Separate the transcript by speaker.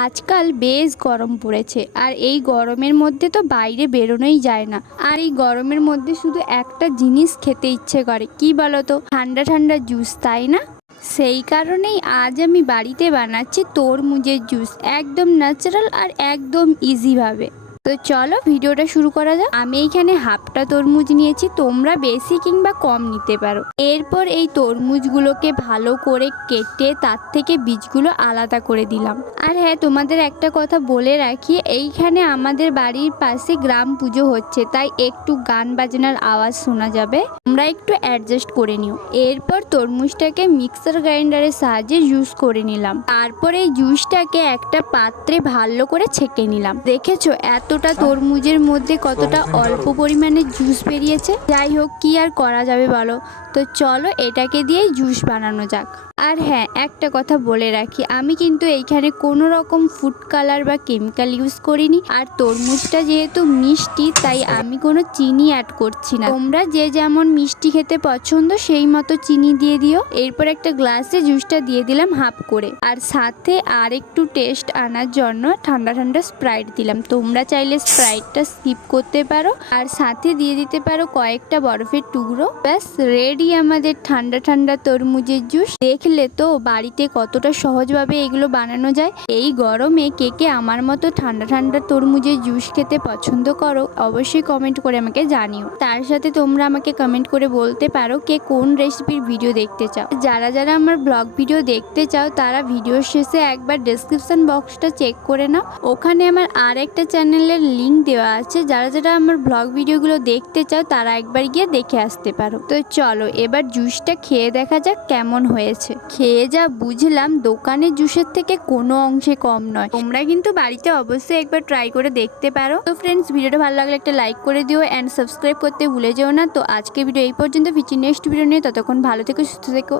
Speaker 1: আজকাল বেশ গরম পড়েছে, আর এই গরমের মধ্যে তো বাইরে বেরোনোই যায় না। আর এই গরমের মধ্যে শুধু একটা জিনিস খেতে ইচ্ছে করে, কি বলো তো ঠান্ডা ঠান্ডা জুস, তাই না? সেই কারণেই আজ আমি বাড়িতে বানাচ্ছি তরমুজের জুস, একদম ন্যাচারাল আর একদম ইজিভাবে তো চলো ভিডিওটা শুরু করা যাক। আমি এইখানে হাফটা তরমুজ নিয়েছি, তোমরা বেশি কিংবা কম নিতে পারো। এরপর এই তরমুজগুলোকে ভালো করে কেটে তার থেকে বীজগুলো আলাদা করে দিলাম। আর হ্যাঁ তোমাদের একটা কথা বলে রাখি, এইখানে আমাদের বাড়ির পাশে গ্রাম পুজো হচ্ছে, তাই একটু গান বাজনার আওয়াজ শোনা যাবে। তোমরা একটু অ্যাডজাস্ট করে নিও। এরপর তরমুজটাকে মিক্সার গ্রাইন্ডারের সাহায্যে জুস করে নিলাম। তারপর এই জুসটাকে একটা পাত্রে ভালো করে ছেঁকে নিলাম। দেখেছ এতটা তরমুজের মধ্যে কতটা অল্প পরিমাণে জুস বেরিয়েছে? যাই হোক কি আর করা যাবে বলো? তো চলো এটাকে দিয়েই জুস বানানো যাক। আর হ্যাঁ একটা কথা বলে রাখি, আমি কিন্তু এইখানে কোনো রকম ফুড কালার বা কেমিক্যাল ইউজ করিনি। আর তরমুজটা যেহেতু মিষ্টি, তাই আমি কোনো চিনি অ্যাড করছি না। তোমরা যে যেমন মিষ্টি খেতে পছন্দ, সেই মতো চিনি দিয়ে দিও। এরপর একটা গ্লাসে জুসটা দিয়ে দিলাম হাফ করে। আর সাথে আর একটু টেস্ট আনার জন্য ঠান্ডা ঠান্ডা স্প্রাইট দিলাম। তোমরা চাইলে স্প্রাইটটা স্কিপ করতে পারো। আর সাথে দিয়ে দিতে পারো কয়েকটা বরফের টুকরো। ব্যাস রেডি আমাদের ঠান্ডা ঠান্ডা তরমুজের জুস দেখলে তো বাড়িতে কতটা সহজভাবে এগুলো বানানো যায়? এই গরমে কে কে আমার মতো ঠান্ডা ঠান্ডা তরমুজের জুস খেতে পছন্দ করো অবশ্যই কমেন্ট করে আমাকে জানিও। তার সাথে তোমরা আমাকে কমেন্ট করে বলতে পারো কে কোন রেসিপির ভিডিও দেখতে চাও। যারা যারা আমার ব্লগ ভিডিও দেখতে চাও, তারা ভিডিওর শেষে একবার ডেসক্রিপশন বক্সটা চেক করে নাও। ওখানে আমার আর একটা চ্যানেলের লিঙ্ক দেওয়া আছে। যারা যারা আমার ব্লগ ভিডিওগুলো দেখতে চাও, তারা একবার গিয়ে দেখে আসতে পারো। তো চলো, এবার জুসটা খেয়ে দেখা যাক কেমন হয়েছে খেয়ে যা বুঝলাম দোকানের জুসের থেকে কোনো অংশে কম নয়। তোমরা কিন্তু বাড়িতে অবশ্যই একবার ট্রাই করে দেখতে পারো। তো ফ্রেন্ডস ভিডিওটা ভালো লাগলে একটা লাইক করে দিও অ্যান্ড সাবস্ক্রাইব করতে ভুলে যেও না। তো আজকে ভিডিও এই পর্যন্ত। ফিচি নেক্সট ভিডিও নিয়ে ততক্ষণ ভালো থেকো, সুস্থ থেকো।